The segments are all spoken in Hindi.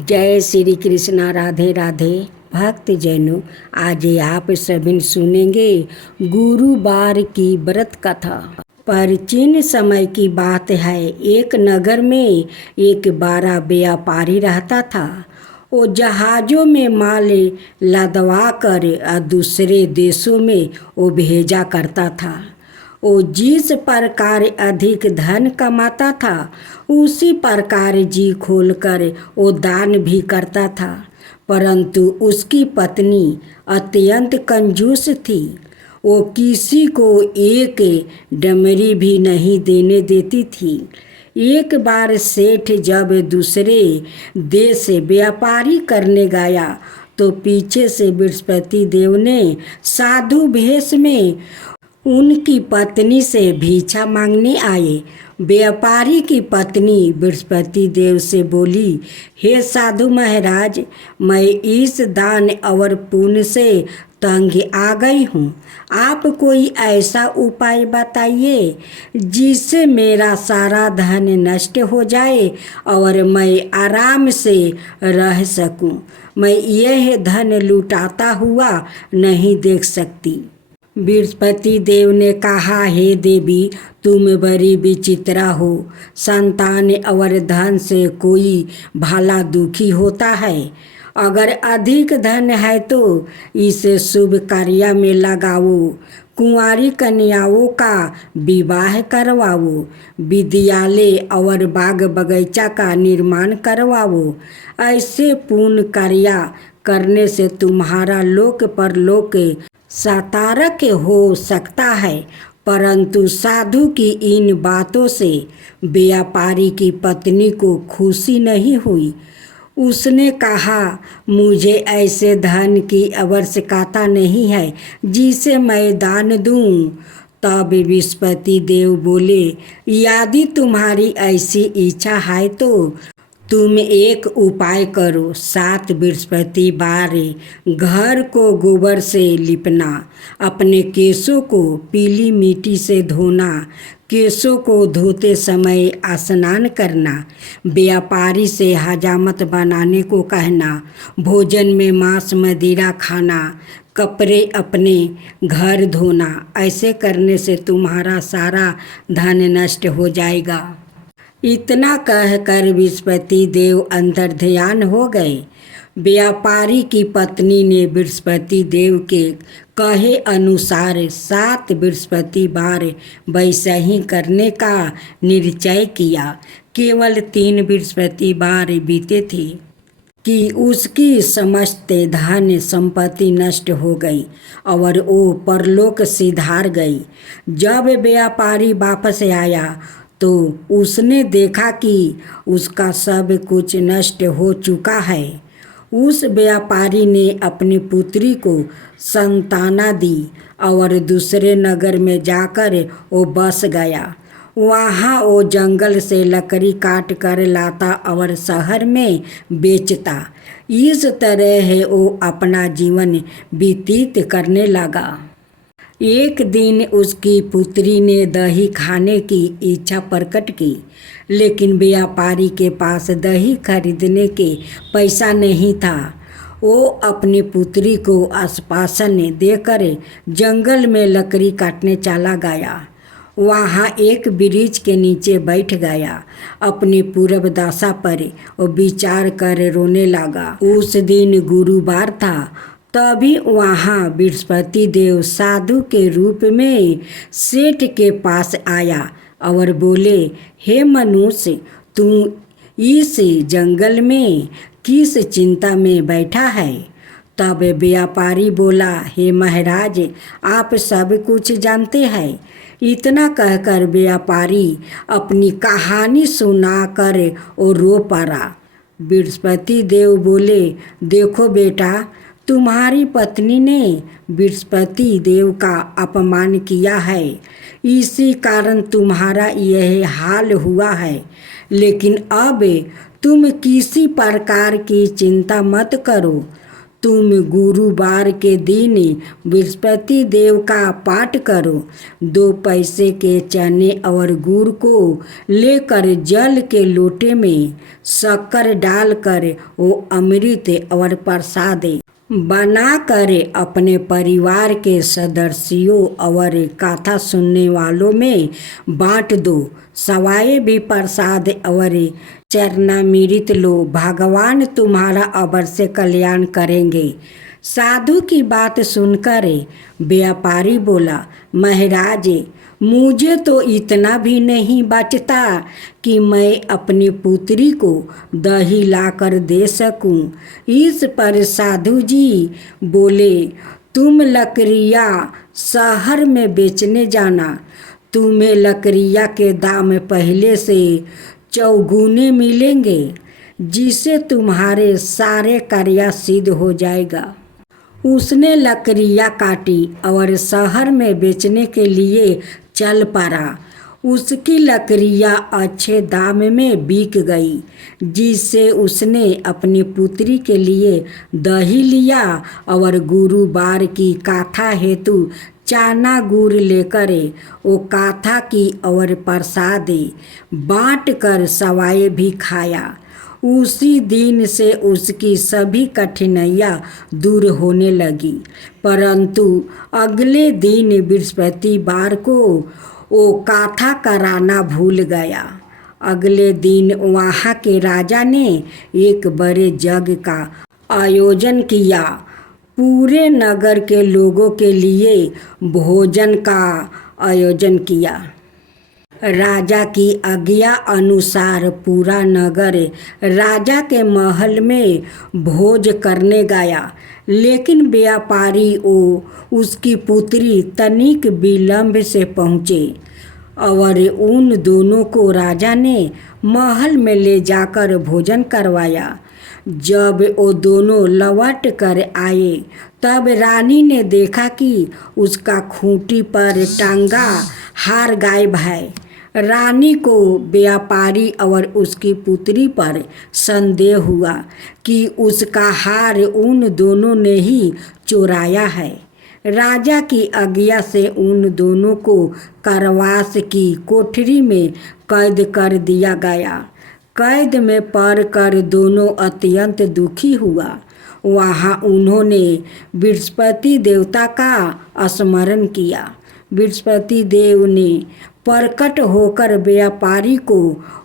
जय श्री कृष्णा। राधे राधे भक्त जैनों, आज आप सभी सुनेंगे गुरुवार की व्रत कथा। प्राचीन समय की बात है। एक नगर में एक बड़ा व्यापारी रहता था। वो जहाज़ों में माल लदवा कर दूसरे देशों में वो भेजा करता था। वो जिस प्रकार अधिक धन कमाता था उसी प्रकार जी खोलकर वो दान भी करता था। परंतु उसकी पत्नी अत्यंत कंजूस थी। वो किसी को एक डमरी भी नहीं देने देती थी। एक बार सेठ जब दूसरे देश से व्यापारी करने गया तो पीछे से बृहस्पति देव ने साधु भेष में उनकी पत्नी से भिक्षा मांगने आए। व्यापारी की पत्नी बृहस्पति देव से बोली, हे साधु महाराज, मैं इस दान और पुण्य से तंग आ गई हूँ। आप कोई ऐसा उपाय बताइए जिससे मेरा सारा धन नष्ट हो जाए और मैं आराम से रह सकूं। मैं यह धन लुटाता हुआ नहीं देख सकती। बृहस्पति देव ने कहा, हे देवी, तुम बड़ी विचित्रा हो। संतान और धन से कोई भला दुखी होता है। अगर अधिक धन है तो इसे शुभ कार्य में लगाओ। कुंवारी कन्याओं का विवाह करवाओ। विद्यालय और बाग बगीचा का निर्माण करवाओ। ऐसे पुण्य कार्य करने से तुम्हारा लोक परलोक सातारक हो सकता है। परंतु साधु की इन बातों से व्यापारी की पत्नी को खुशी नहीं हुई। उसने कहा, मुझे ऐसे धन की आवश्यकता नहीं है जिसे मैं दान दूं। तब बृहस्पति देव बोले, यदि तुम्हारी ऐसी इच्छा है तो तुम एक उपाय करो। 7 बृहस्पतिवार घर को गोबर से लिपना, अपने केशों को पीली मिट्टी से धोना, केशों को धोते समय स्नान करना, व्यापारी से हजामत बनाने को कहना, भोजन में मांस मदिरा खाना, कपड़े अपने घर धोना। ऐसे करने से तुम्हारा सारा धन नष्ट हो जाएगा। इतना कहकर बृहस्पति देव अंतर ध्यान हो गए। व्यापारी की पत्नी ने बृहस्पति देव के कहे अनुसार 7 बृहस्पतिवार वैसा ही करने का निश्चय किया। केवल 3 बृहस्पतिवार बीते थे कि उसकी समस्त धन संपत्ति नष्ट हो गई और वो परलोक सिधार गई। जब व्यापारी वापस आया तो उसने देखा कि उसका सब कुछ नष्ट हो चुका है। उस व्यापारी ने अपनी पुत्री को संताना दी और दूसरे नगर में जाकर वो बस गया। वहाँ वो जंगल से लकड़ी काट कर लाता और शहर में बेचता। इस तरह वो अपना जीवन व्यतीत करने लगा। एक दिन उसकी पुत्री ने दही खाने की इच्छा प्रकट की, लेकिन व्यापारी के पास दही खरीदने के पैसा नहीं था। वो अपनी पुत्री को आश्वासन देकर जंगल में लकड़ी काटने चला गया। वहाँ एक वृक्ष के नीचे बैठ गया। अपनी पूर्व दशा पर वो विचार कर रोने लगा। उस दिन गुरुवार था। तभी वहाँ बृहस्पति देव साधु के रूप में सेठ के पास आया और बोले, हे मनुष्य, तू इस जंगल में किस चिंता में बैठा है? तब व्यापारी बोला, हे महाराज, आप सब कुछ जानते हैं। इतना कहकर व्यापारी अपनी कहानी सुनाकर और रो पड़ा। बृहस्पति देव बोले, देखो बेटा, तुम्हारी पत्नी ने बृहस्पति देव का अपमान किया है, इसी कारण तुम्हारा यह हाल हुआ है। लेकिन अब तुम किसी प्रकार की चिंता मत करो। तुम गुरुवार के दिन बृहस्पति देव का पाठ करो। 2 पैसे के चने और गुड़ को लेकर जल के लोटे में शक्कर डालकर वो अमृत और प्रसाद बना कर अपने परिवार के सदस्यों और कथा सुनने वालों में बांट दो। सवाए भी प्रसाद और चरणामृत लो, भगवान तुम्हारा अवश्य कल्याण करेंगे। साधु की बात सुनकर व्यापारी बोला, महाराज मुझे तो इतना भी नहीं बचता कि मैं अपनी पुत्री को दही लाकर दे सकूं। इस पर साधु जी बोले, तुम लकड़ियाँ शहर में बेचने जाना, तुम्हें लकड़ियाँ के दाम पहले से चौगुने मिलेंगे, जिससे तुम्हारे सारे कार्य सिद्ध हो जाएगा। उसने लकड़ियाँ काटी और शहर में बेचने के लिए चल पड़ा। उसकी लकड़ियाँ अच्छे दाम में बिक गई, जिससे उसने अपनी पुत्री के लिए दही लिया और गुरुवार की कथा हेतु चना गुड़ लेकर वो कथा की और प्रसाद बाँट कर सवाए भी खाया। उसी दिन से उसकी सभी कठिनाइयाँ दूर होने लगी। परंतु अगले दिन बृहस्पतिवार को वो कथा कराना भूल गया। अगले दिन वहाँ के राजा ने एक बड़े यज्ञ का आयोजन किया। पूरे नगर के लोगों के लिए भोजन का आयोजन किया। राजा की आज्ञा अनुसार पूरा नगर राजा के महल में भोज करने गया, लेकिन व्यापारी उसकी पुत्री तनिक विलंब से पहुँचे और उन दोनों को राजा ने महल में ले जाकर भोजन करवाया। जब वो दोनों लौट कर आए तब रानी ने देखा कि उसका खूंटी पर टांगा हार गायब है। रानी को व्यापारी और उसकी पुत्री पर संदेह हुआ कि उसका हार उन दोनों ने ही चुराया है। राजा की आज्ञा से उन दोनों को कारावास की कोठरी में कैद कर दिया गया। कैद में पड़कर दोनों अत्यंत दुखी हुआ। वहाँ उन्होंने बृहस्पति देवता का स्मरण किया। बृहस्पति देव ने प्रकट होकर व्यापारी को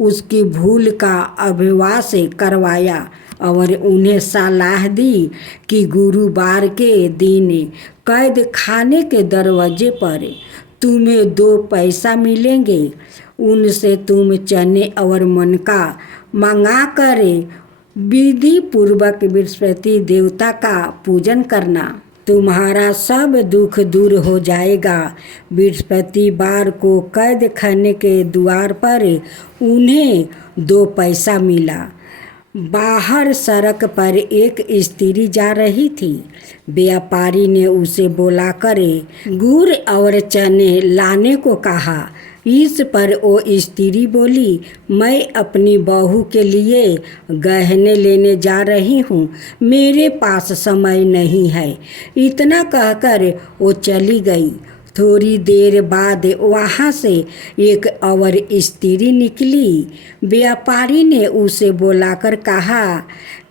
उसकी भूल का अभिवास करवाया और उन्हें सलाह दी कि गुरुवार के दिन कैद खाने के दरवाजे पर तुम्हें 2 पैसा मिलेंगे। उनसे तुम चने और मनका मंगा कर विधि पूर्वक बृहस्पति देवता का पूजन करना। तुम्हारा सब दुख दूर हो जाएगा। बृहस्पतिवार को कैद खाने के द्वार पर उन्हें 2 पैसा मिला। बाहर सड़क पर एक स्त्री जा रही थी। व्यापारी ने उसे बुलाकर गुड़ और चने लाने को कहा। इस पर वो स्त्री बोली, मैं अपनी बहू के लिए गहने लेने जा रही हूँ, मेरे पास समय नहीं है। इतना कहकर वो चली गई। थोड़ी देर बाद वहाँ से एक और स्त्री निकली। व्यापारी ने उसे बुलाकर कहा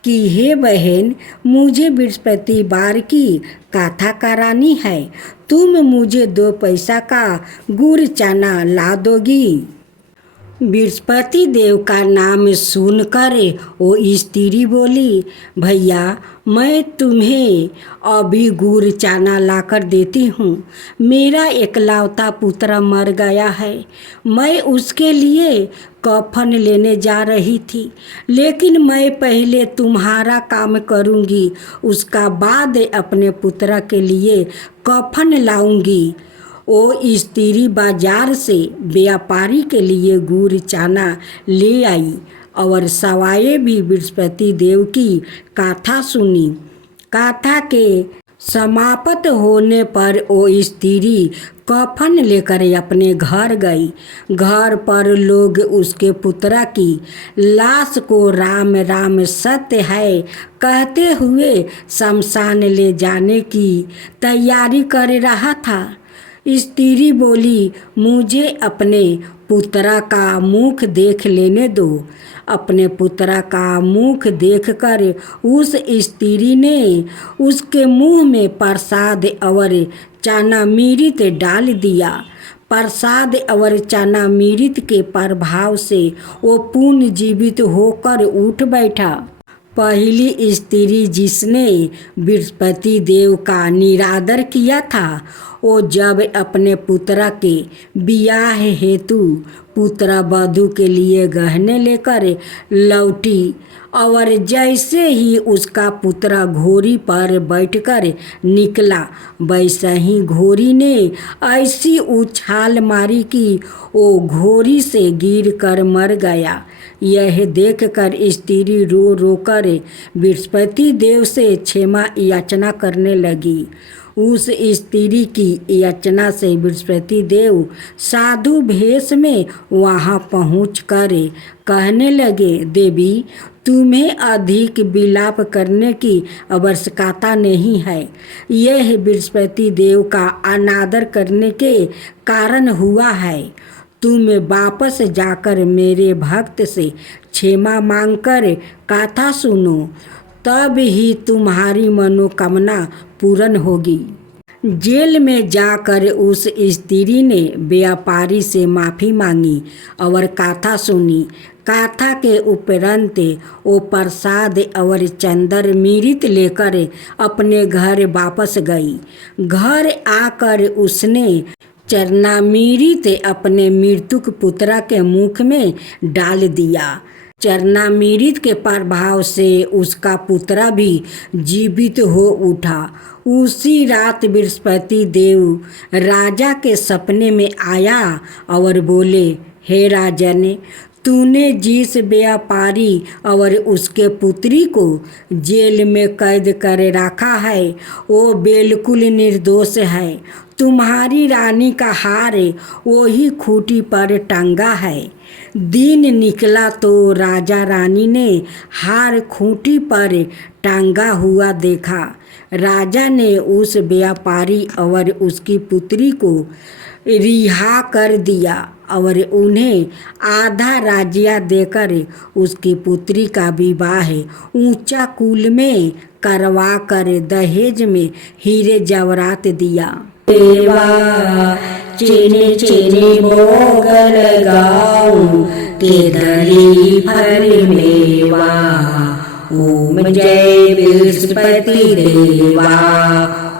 कि हे बहन, मुझे बृहस्पतिवार की कथा करानी है, तुम मुझे 2 पैसा का गुड़ चना ला दोगी। बृहस्पति देव का नाम सुनकर वो स्त्री बोली, भैया मैं तुम्हें अभी गुड़ चना लाकर देती हूँ। मेरा एकलौता पुत्र मर गया है। मैं उसके लिए कफन लेने जा रही थी, लेकिन मैं पहले तुम्हारा काम करूँगी, उसका बाद अपने पुत्र के लिए कफन लाऊंगी। वो स्त्री बाजार से व्यापारी के लिए गुड़ चना ले आई और सवाए भी बृहस्पति देव की कथा सुनी। कथा के समाप्त होने पर वो स्त्री कफन लेकर अपने घर गई। घर पर लोग उसके पुत्रा की लाश को राम राम सत्य है कहते हुए शमशान ले जाने की तैयारी कर रहा था। स्त्री बोली, मुझे अपने पुत्रा का मुख देख लेने दो। अपने पुत्रा का मुख देखकर उस स्त्री ने उसके मुंह में प्रसाद और चनामृत डाल दिया। प्रसाद और चनामृत के प्रभाव से वो पुनर्जीवित होकर उठ बैठा। पहली स्त्री जिसने बृहस्पति देव का निरादर किया था, वो जब अपने पुत्रा के ब्याह हेतु पुत्र वधू के लिए गहने लेकर लौटी और जैसे ही उसका पुत्र घोड़ी पर बैठकर निकला, वैसे ही घोड़ी ने ऐसी उछाल मारी कि वो घोड़ी से गिरकर मर गया। यह देखकर स्त्री रो रो कर बृहस्पति देव से क्षमा याचना करने लगी। उस स्त्री की याचना से बृहस्पति देव साधु भेष में वहाँ पहुँचकर कहने लगे, देवी, तुम्हें अधिक विलाप करने की आवश्यकता नहीं है। यह बृहस्पति देव का अनादर करने के कारण हुआ है। तुम वापस जाकर मेरे भक्त से क्षमा मांगकर कथा सुनो, तब ही तुम्हारी मनोकामना पूर्ण होगी। जेल में जाकर उस स्त्री ने व्यापारी से माफ़ी मांगी और कथा सुनी। कथा के उपरांत वो प्रसाद और चंदरमृत लेकर अपने घर वापस गई। घर आकर उसने चरणामृत अपने मृतक पुत्र के मुख में डाल दिया। चरणामृत के प्रभाव से उसका पुत्र भी जीवित हो उठा। उसी रात बृहस्पति देव राजा के सपने में आया और बोले, हे राजन, तूने जिस व्यापारी और उसके पुत्री को जेल में कैद कर रखा है, वो बिल्कुल निर्दोष है। तुम्हारी रानी का हार वही खूंटी पर टंगा है। दिन निकला तो राजा रानी ने हार खूंटी पर टांगा हुआ देखा। राजा ने उस व्यापारी और उसकी पुत्री को रिहा कर दिया और उन्हें आधा राज्य देकर उसकी पुत्री का विवाह ऊंचा कुल में करवा कर दहेज में हीरे जवाहरात दिया। देवा चीनी चीनी भोग लगाऊं केदली फल मेवा। ओम जय बृहस्पति देवा,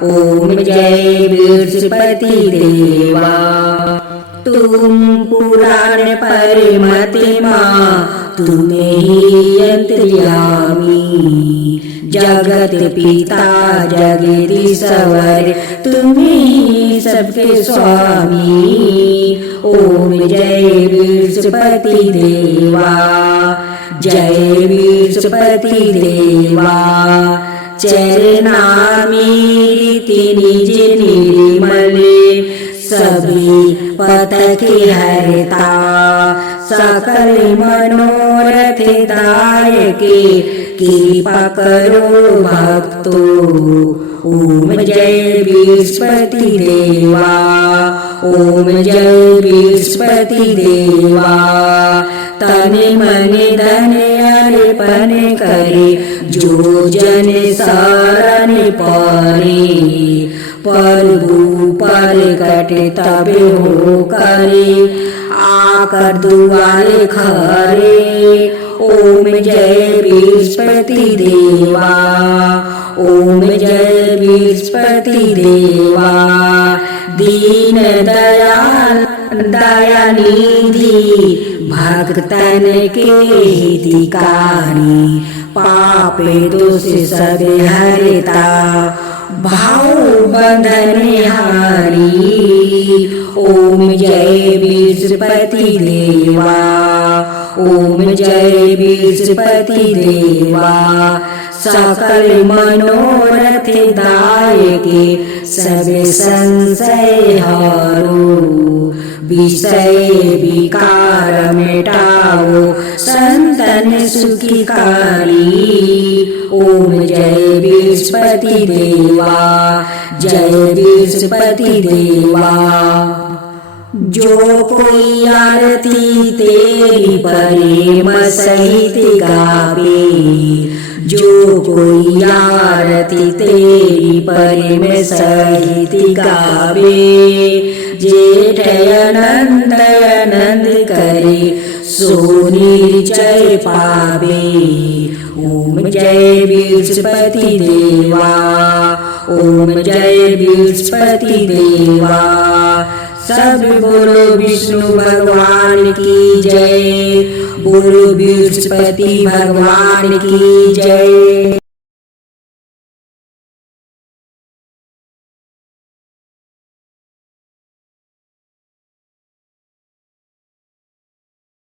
ओम जय बृहस्पति देवा। तुम पुराण परिमतिमा, तुम्हें ही अंतर्यामी। जगत पिता जगदीश्वर, तुम्हें ही सबके स्वामी। ओम जय बृहस्पति देवा, जय बृहस्पति देवा। चरणामृत निज निर्मले, सभी पतक हरता। सकल मनोरथ दायके, कृपा करो भक्तो। ओम जय बृहस्पति देवा, ओम जय बृहस्पति देवा। तन मन धन अर्पण करे, जो जन शरण परे। प्रभु प्रकट तब हो करे, आकर दुआरे खरे। ओम जय बृहस्पति देवा, ओम जय बृहस्पति देवा। दीन दयाल दयानिधि, भक्तन के हितकारी। पाप दोष सब हरता, भाव बंधन हारी। ओम जय बृहस्पति देवा, ओम जय बृहस्पति देवा। सकल मनोरथ दायके सब संशय हरो विषय विकार मिटाओ संतन सुखिकारी ओम जय बृहस्पति देवा जय बृहस्पति देवा जो कोई आरती तेरी प्रेम सहित गावे जो कोई आरती तेरी प्रेम सहित गावे जेठ आनंद आनंद करे सो निश्चय पावे ओम जय बृहस्पति देवा ओम जय बृहस्पति देवा सब बोलो विष्णु भगवान की जय बोलो बृहस्पति भगवान की जय।